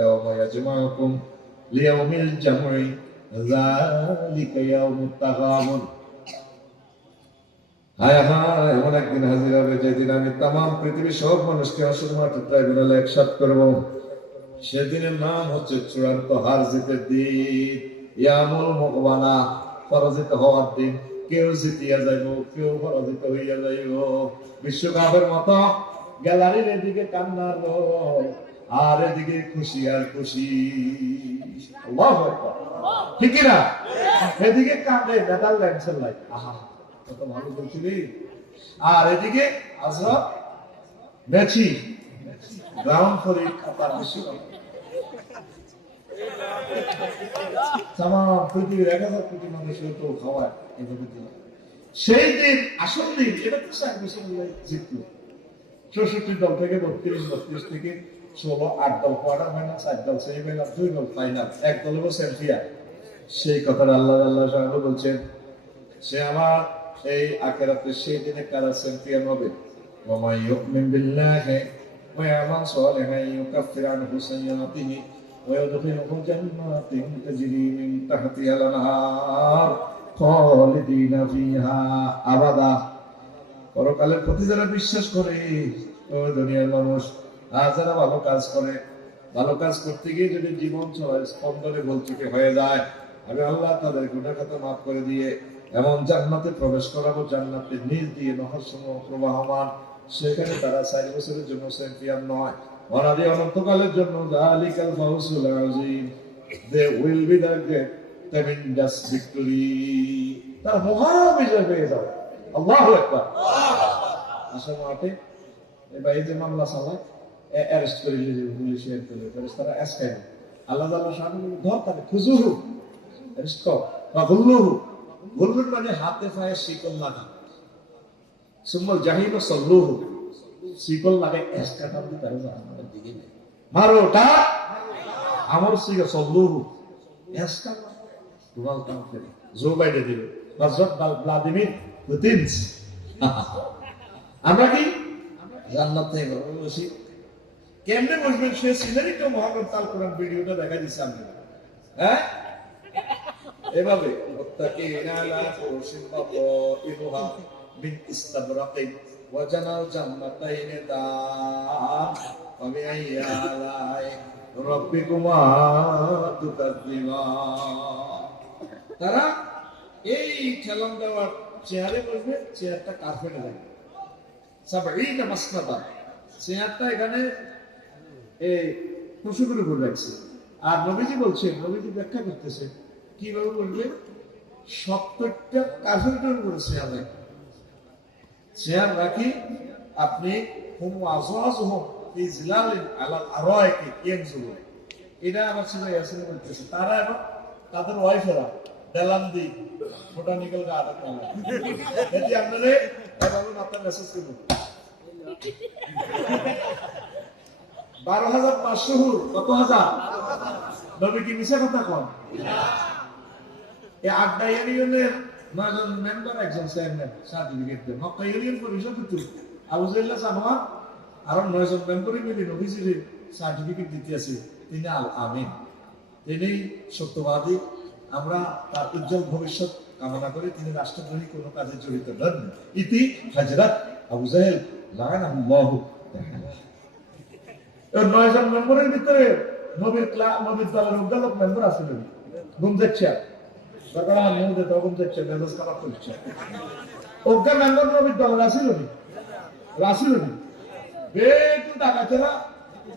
ইয়াওমা ইয়াজমাউকুম লিয়াউমিল জামঈ যালিকা ইয়াউমুত তাগাবুন। হায় হায়, এমন একদিন হাজির হবে যেদিন আমি তামাম পৃথিবীর সব মানুষকে শুধুমাত্র ট্রাইব্যুনালে একসাথে করব। সেদিনের নাম হচ্ছে চূড়ান্ত হার জিতের দিন, ইয়ামুল মুকবালা, পরাজিত হওয়ার দিন। কেউ জিতিয়া যাইব, কেউ পরাজিত হইয়া যাইব। বিশ্বকাপের মতো গ্যালারির এদিকে কান্নার রোল, আর এদিকে খুশি আর খুশি। আল্লাহু আকবার, ঠিক না? এদিকে কাঁদে নেদারল্যান্ডসের লাই, আহা কত ভালো বলছিলি, আর এদিকে আজরাত মেছি গ্রাউন্ড ফরি কাতার বেশি। তামাম পৃথিবীর 1000 কোটি মানুষের তো খাওয়ায় এভাবে দিল। সেই দিন আসল দিন, এটা তো 100 বছর জিতলো। 64 দল থেকে 32 থেকে 16, 8 দল কোয়ার্টার ফাইনাল, 4 দল সেমিফাইনাল, 2 দল ফাইনাল, 1 দল হলো চ্যাম্পিয়ন। সেই কথাটা আল্লাহ সাহেব বলছেন, সে আমার এই আখিরাতে সেই দিনে কারা চ্যাম্পিয়ন হবে। ওয়া মান ইউমিন বিল্লাহি ওয়া ইয়ামাল সালিহান ইউকাফির আনহু সাইয়্যাতিহি ওয়া ইউদখিলুহু জান্নাতিন তাজরি মিন তাহতিহাল আনহার খালিদিনা ফিহা আবাদা। পরকালের প্রতি যারা বিশ্বাস করে, ও দুনিয়ার মানুষ, আর যারা ভালো কাজ করে, ভালো কাজ করতে গিয়ে যদি জীবন চলায় স্পন্দনে গোলচুকে হয়ে যায়, আমি আল্লাহ তাদের গুনাহ খাতা মাফ করে দিয়ে এমন জান্নাতে প্রবেশ করাবো, জান্নাতের নিচ দিয়ে নহর সমূহ প্রবাহমান। সেখানে তারা 4 বছরের জন্য চ্যাম্পিয়ন নয়, অনাদি অনন্তকালের জন্য যালিকাল ফাউজুল আযীম। They will be the great tremendous victory. তারা মহা বিজয় পেয়ে যাবে। আল্লাহু আকবার। আসার মাঠে এবার এই যে মামলা চালায়, অ্যারেস্ট করে নিয়ে যাবে পুলিশের তারা এসকাই আল্লাহ সামনে ধর তাকে খুজুরু অ্যারেস্ট কর বা গুল্লুরু। গুল্লুর মানে হাতে পায়ে শিকল লাগা, সুম্মাল জাহিম সাল্লুহু, শিকল লাগে এসকাটা দিয়ে তারা জাহান্নামের দিকে নেয়। মারো ওটা আমর শিকল সাল্লুহু এসকা ডোনাল্ড ট্রাম্পকে জো বাইডেন দিল রাজত ভ্লাদিমির পুতিন। আমরা কি জান্নাতে বসি? কেমনে বসবেন? সে সিনারিটা মহাগ্রন্থ আল কোরআন ভিডিওটা দেখা দিচ্ছে আমি, হ্যাঁ এভাবে মুত্তাকিনা লা ফুরশিন বাতাইনুহা মিন ইস্তাবরাকিন ওয়া জানাল জান্নাতাইনি দান ওয়া বিআইয়ি আলাই রাব্বিকুমা তুকাযযিবান। তারা এই খেলন দেওয়ার চেয়ারে বসবে, চেয়ারটা কার্পেটে থাকবে, 70 মাসনাদা চেয়ারটা এখানে এই পশুগুলো করে রাখছে। আর নবীজি বলছেন, নবীজি ব্যাখ্যা করতেছে কিভাবে বলবে, 70টা কার্পেটের উপরে চেয়ার রাখি আপনি হুম আযওয়াজুহুম ফি জিলালিন আলাল আরাইকি ইয়ানজুরুন। এটা আমার ছেলে ইয়াসিন বলতেছে, তারা এবং তাদের ওয়াইফেরা দেলান্দি বোটানিক্যাল গার্ডেন এটি আপনাদের এভাবে মাথায় মেসেজ করব 12,500 হুর কত হাজার। নবী কি মিছা কথা কন? এই আড্ডা ইউনিয়নের 9 জন মেম্বার, একজন চেয়ারম্যান সার্টিফিকেট দেন। মক্কা ইউনিয়ন পরিষদ তো আবু জাহেল জানোয়ার আর 9 জন মেম্বারই মিলে নবীজির সার্টিফিকেট দিতে আছে। তিনি আল আমিন, তিনি সত্যবাদী। আমরা তার উজ্জ্বল ভবিষ্যৎ কামনা করি। তিনি রাষ্ট্রদ্রোহী কোনো কাজে জড়িত নন। ইতি হযরত আবু জাহেল লাআনাহুল্লাহু তাআলা। 9 জন মেম্বারের ভিতরে নবীর দলের উদ্যোগ মেম্বার আছিলেন ঘুম দেখছে, সরকার নিয়ম দিতে ঘুম দেখছে, মেজাজ খারাপ করছে। ওকে মেম্বার নবীর দলের আসিল বেতু ডাকাতেরা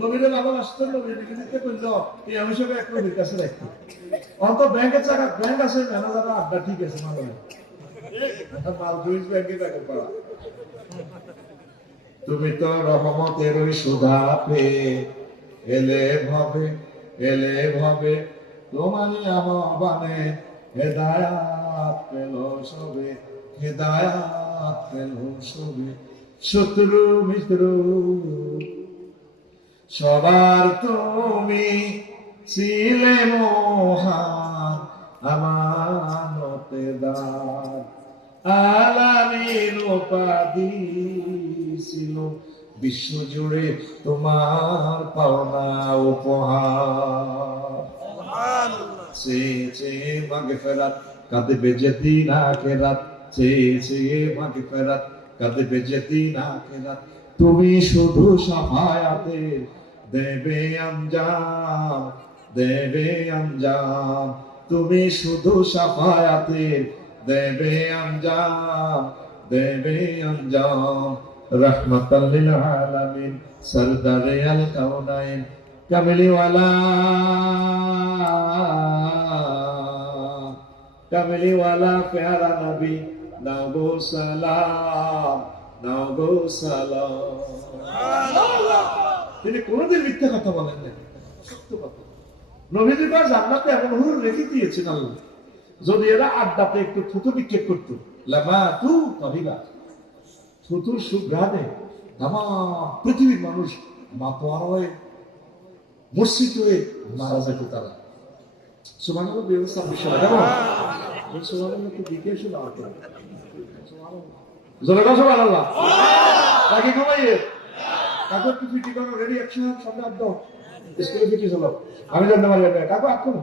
নবীরে বাবা আসতো, নবীর দিকে করল এই অভিষেকে এক নবীর কাছে রাখতো। অন্ত ব্যাংকের টাকা ব্যাংক আছে, ম্যানেজাররা আড্ডা ঠিক আছে মানে মাল দুইশ ব্যাংকে টাকা পাওয়া। তুমি তো রহমতের ওই সুধা পেয়ে এলে ভাবে তোমারই আমার বানে হেদায়াত পেল সবে, হেদায়াত পেল সবে। শত্রু মিত্র সবার তুমি ছিলে মহান আমানতেদার। আলামিন উপাধি ছিল বিশ্ব জুড়ে তোমার পাওনা উপহার। চেয়ে চেয়ে মাগফিরাত কাঁদবে যেদিন আখিরাত, চেয়ে চেয়ে মাগফিরাত কাঁদবে যেদিন আখিরাত। তুমি শুধু সাফায়াতে দেবে আঞ্জাম, দেবে আঞ্জাম। তুমি শুধু সাফায়াতে দেবে আঞ্জাম, দেবে আঞ্জাম। রহমাতাল লিল আলামিন সরদারে আল কাউনাইন কামলিওয়ালা, কামলিওয়ালা প্যারা নবী নাও গো সালাম, নাও গো সালাম। তিনি কোনোদিন মিথ্যা কথা বলেন না, সত্য কথা। নবীদের জান্নাতে এমন হুর রেখে দিয়েছেন আল্লাহ, যদি এরা আড্ডাতে একটু থুতু নিক্ষেপ করতো, লামা তু কবিরা, থুতুর সুঘ্রাণে পৃথিবীর মানুষ মাতোয়ার হয়ে মসজিদ হয়ে মারা যেত তারা। সুবহানাল্লাহ ব্যবস্থা বিষয় কেমন? সুবহানাল্লাহ কি দিকে এসে দাঁড়া করে জোরে কথা সুবহানাল্লাহ। তাকে ঘুমাইয়ে কাকু কি ফিটি করো, রেডি অ্যাকশন, সামনে আপ দাও, স্কুলে ফিটি চলো, আমি জানতে পারি কাকু এখন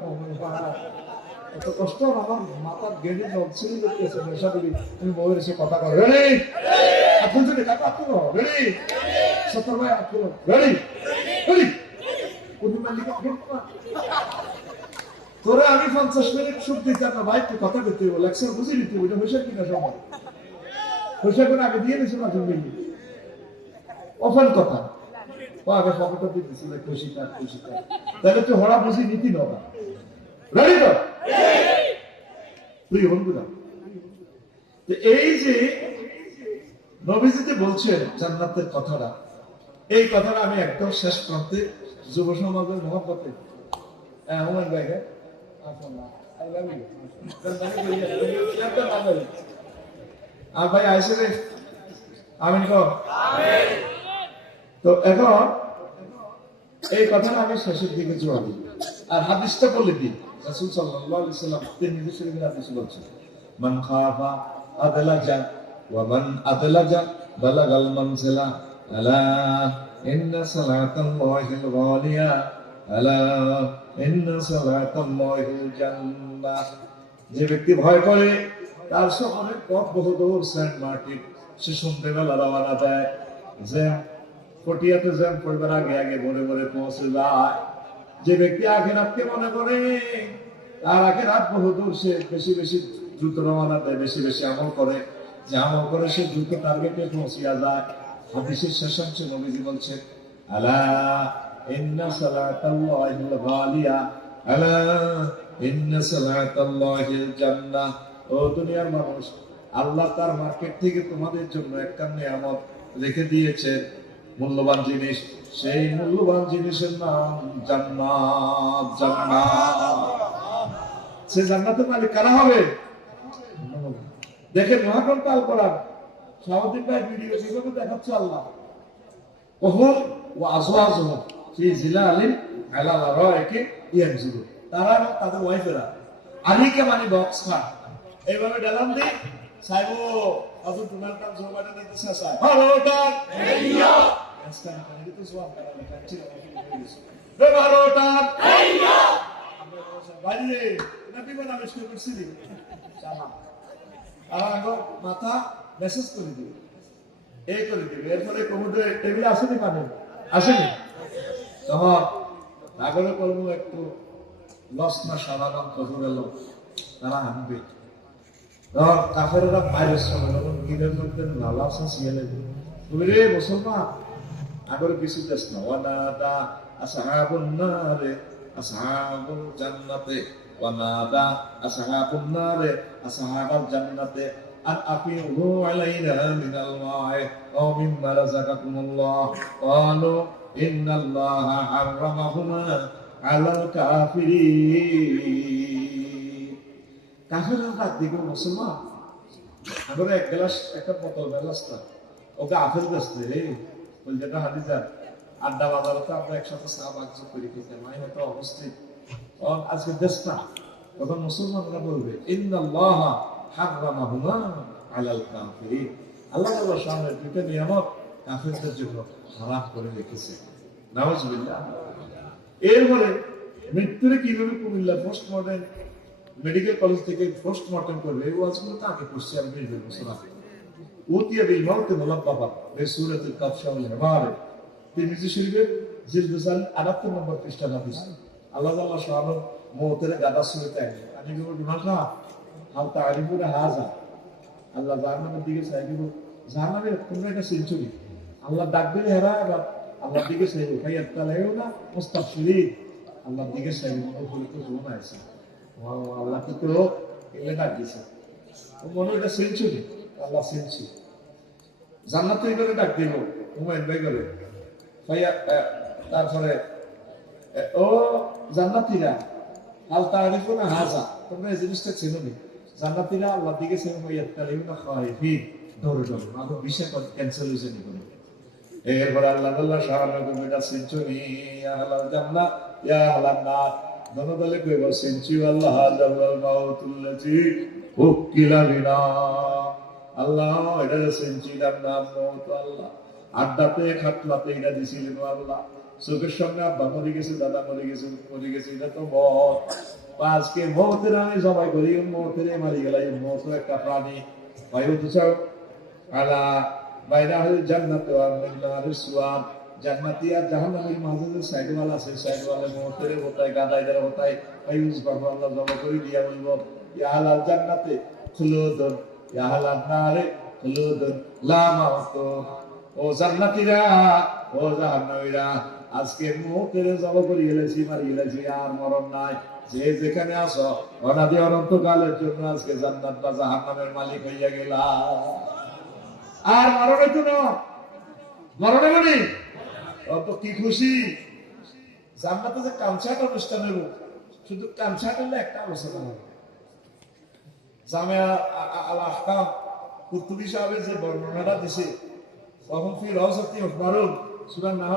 এত কষ্ট আমার মাথার গেড়ে ছিল করতেছে নেশা বলি, তুমি বউয়ের এসে কথা করো, রেডি এখন যদি কাকু আপনি রেডি, সত্তর ভাই আপনি রেডি রেডি তোরা আমি 50 মিনিট সুখ দিতাম না ভাই, তুই কথা করতে বল, লেকচার বুঝে নিতে ওইটা হয়েছে কিনা সময় হয়েছে করে আগে দিয়ে নিয়েছিল না তুমি অফেন কথা ও আগে পকেটে দিয়ে দিছিল খুশিটা খুশিটা, তাহলে তুই হড়া বুঝি নীতি নবা। রেডি তো তুই বন্ধুরা, এই যে নবীজিতে বলছেন জান্নাতের কথাটা, এই কথাটা আমি একদম শেষ প্রান্তে যুব সমাজের মহব্বতে হুমায়ুন ভাইকে আর ভাই আইসে রে আমিন কর। তো এখন এই কথাটা আমি শেষের দিকে জোয়া দিই, আর হাদিসটা বলে দিই। রাসূল সাল্লাল্লাহু আলাইহি ওয়াসাল্লাম তিরমিজি শরীফের হাদিস বলছেন, মান খাফা আদলাজা ওয়া মান আদলাজা বালাগাল মানজিলা আলা ইন্না সালাতাল্লাহিল গালিয়া আলা ইন্না সালাতাল্লাহিল জান্নাহ। যে ব্যক্তি ভয় করে তার সব অনেক পথ বহুদূর সেন্ট মার্টিন, সে সন্ধ্যেবেলা রওনা দেয়, যে ফটিয়াতে জ্যাম পড়বার আগে আগে ভরে ভরে পৌঁছে যায়। যে ব্যক্তি আখিরাতকে মনে করে তার আখিরাত বহুদূর, সে বেশি বেশি দ্রুত রওনা দেয়, বেশি বেশি আমল করে, যে আমল করে সে দ্রুত টার্গেটে পৌঁছিয়া যায়। হাদিসের শেষাংশে নবীজি বলছেন, আলা ইন্না সালাতাল্লাহিল গালিয়া আলা ইন্না সালাতাল্লাহিল জান্নাহ। ও দুনিয়ার মানুষ, আল্লাহ তার মার্কেট থেকে তোমাদের জন্য একটা নিয়ামত রেখে দিয়েছেন, মূল্যবান জিনিস, সেই মূল্যবান জিনিসের নাম জান্নাত। জান্নাত, সে জান্নাতের মালিক কারা হবে? দেখেন মহাকন পাল করার সারাদিন ভাই ভিডিও যেভাবে দেখাচ্ছে আল্লাহ, ওহম ও আজওয়াজুহুম ফি জিলালিন আলা আরাইকি ইয়ানজুরু, তারা তাদের ওয়াইফেরা আলীকে মানে বক্স খা এইভাবে ডালাম দি সাইবো আজু তোমার কাম জোবাটা দিতে চায় ভালোটা এইয়া আজকাল আমি তো জবাব করা লাগছে রে ভালোটা এইয়া বাইরে নবী বলা বেশ করছিলি সালাম আর আগো মাথা মেসেজ করে দিই এই করে দিবে, এরপরে কমোডে টেবিলে আসেনি পানি আসেনি, তখন আগলে করবো একটু লস না সাধারণ কজু গেল, তারা হানবে কাফেররা বাইরের সময় তখন গিরের মধ্যে নালা আছে শিয়ালে তুমি রে মুসলমান আগরে কিছু দেশ না ওয়ানাদা আসহাবুন নারে আসহাবুল জান্নাতে ওয়ানাদা আসহাবুন নারে আসহাবুল জান্নাতে আন আফিহু আলাইনা মিনাল মা'i আও মিম্মা রাযাকাকুমুল্লাহ ক্বালু ইন্নাল্লাহা হারামাহুমা আলাল কাফিরিন। কাফেররা দিগো মুসলমান আগরে এক গ্লাস একটা বোতল ব্যবস্থা ওকে আফেল বেচতে রে ওই যেটা হাদিসা আড্ডা বাজারে তো আমরা একসাথে চা বাগজ করে খেতে মাই হতো অবস্থিত আজকে দেশ না, তখন মুসলমানরা বলবে ইন্নাল্লাহা হারামাহুমা আলাল কাফিরিন, আল্লাহ তাআলার সামনে দুটো নিয়ামত কাফেরদের জন্য হারাম করে রেখেছে। নাউজুবিল্লাহ। এরপরে মৃত্যুরে কিভাবে কুমিল্লা পোস্টমর্টেম মেডিকেল কলেজ থেকে পোস্টমর্টেম করবে, এই ওয়াজগুলো তো আগে করছে আমি 20 বছর আগে। উতিয়া বিল মাউত মুলাব্বাবা বিসূরাতিল কাফশা ওয়াল হিমার, তিরমিজি শরীফের জিলদ 78 নম্বর পৃষ্ঠা হাদিস। আল্লাহ তাআলা সুবহানাহু মওতের গাদা সূরাতে আগে আমি বলবো গুনাহা হাল তারিফুনা হাযা, আল্লাহ জাহান্নামের দিকে চাইব, জাহান্নামের কোন একটা সেঞ্চুরি আল্লাহ ডাক দিলে হেরা আবার আল্লাহর দিকে চাইব, ফাইয়াত তালাইও না মুস্তাফিরিন, আল্লাহর দিকে চাইব মনে তো জোন আছে আল্লাহ কি তো এলে ডাক দিছে মনে একটা সেঞ্চুরি, আল্লাহ সেঞ্চুরি জান্নাতে করে ডাক দিব হুমায়ুন ভাই করে ভাইয়া। তারপরে ও জান্নাতীরা আল তারিফুনা হাযা, তোমরা এই জিনিসটা চেনো নি, জান্নাতীরা আল্লাহর দিকে চেনো, ফাইয়াত তালাইউনা খায়ফিন, ধরে ধরে আগে বিষয় ক্যান্সেল হয়েছে নি করে। এরপর আল্লাহ শাহানাহু এটা সেঞ্চুরি আহলাল জান্নাত ইয়া আহলান নার, দলে কইব সেঞ্চুরি আল্লাহ হাযাল মাউতুল্লাযী উকিলা বিনা, আল্লাহ এটা সেঞ্চুরির নাম মওত, আল্লাহ আড্ডাতে খাটলাতে এটা দিছিলেন আল্লাহ, চোখের সামনে আব্বা মরে গেছে, দাদা মরে গেছে, এটা তো মত। আজকে মতের আমি সবাই করি, মতের মারি গেল, মত একটা প্রাণী ভাই হতে চাও আলা বাইরা হল জান্নাত ওয়া মিনার সুয়াব, জান্নাতি আর জাহান্নামের মাঝে যে সাইডওয়াল আছে, সাইডওয়ালে মতের হতায় গাদাইদের হতায় আইউজ বাবা আল্লাহ জমা করে দিয়া বলবো ইয়া আলাল জান্নাতে খুলুদুন ইয়া আলান নারে খুলুদুন লা মাউত, ও জান্নাতীরা ও জাহান্নামীরা আজকে মতের জমা করে গেলেছি, মারি গেলেছি, আর মরণ নাই, যে যেখানে আসো অনাদি অনন্ত কালের জন্য আজকে জান্নাত বা জাহান্নামের মালিক হইয়া গেলা। আর মরণে তো না, মরণে মানে অত কি খুশি, জান্নাতে যে কানসার্ট অনুষ্ঠান হইব, শুধু কানসার্ট হলে একটা আলোচনা হবে। জামিয়া আল আহকাম কুতুবী সাহেবের যে বর্ণনাটা দিছে, তখন ফি রওজাতি মারুন সূরা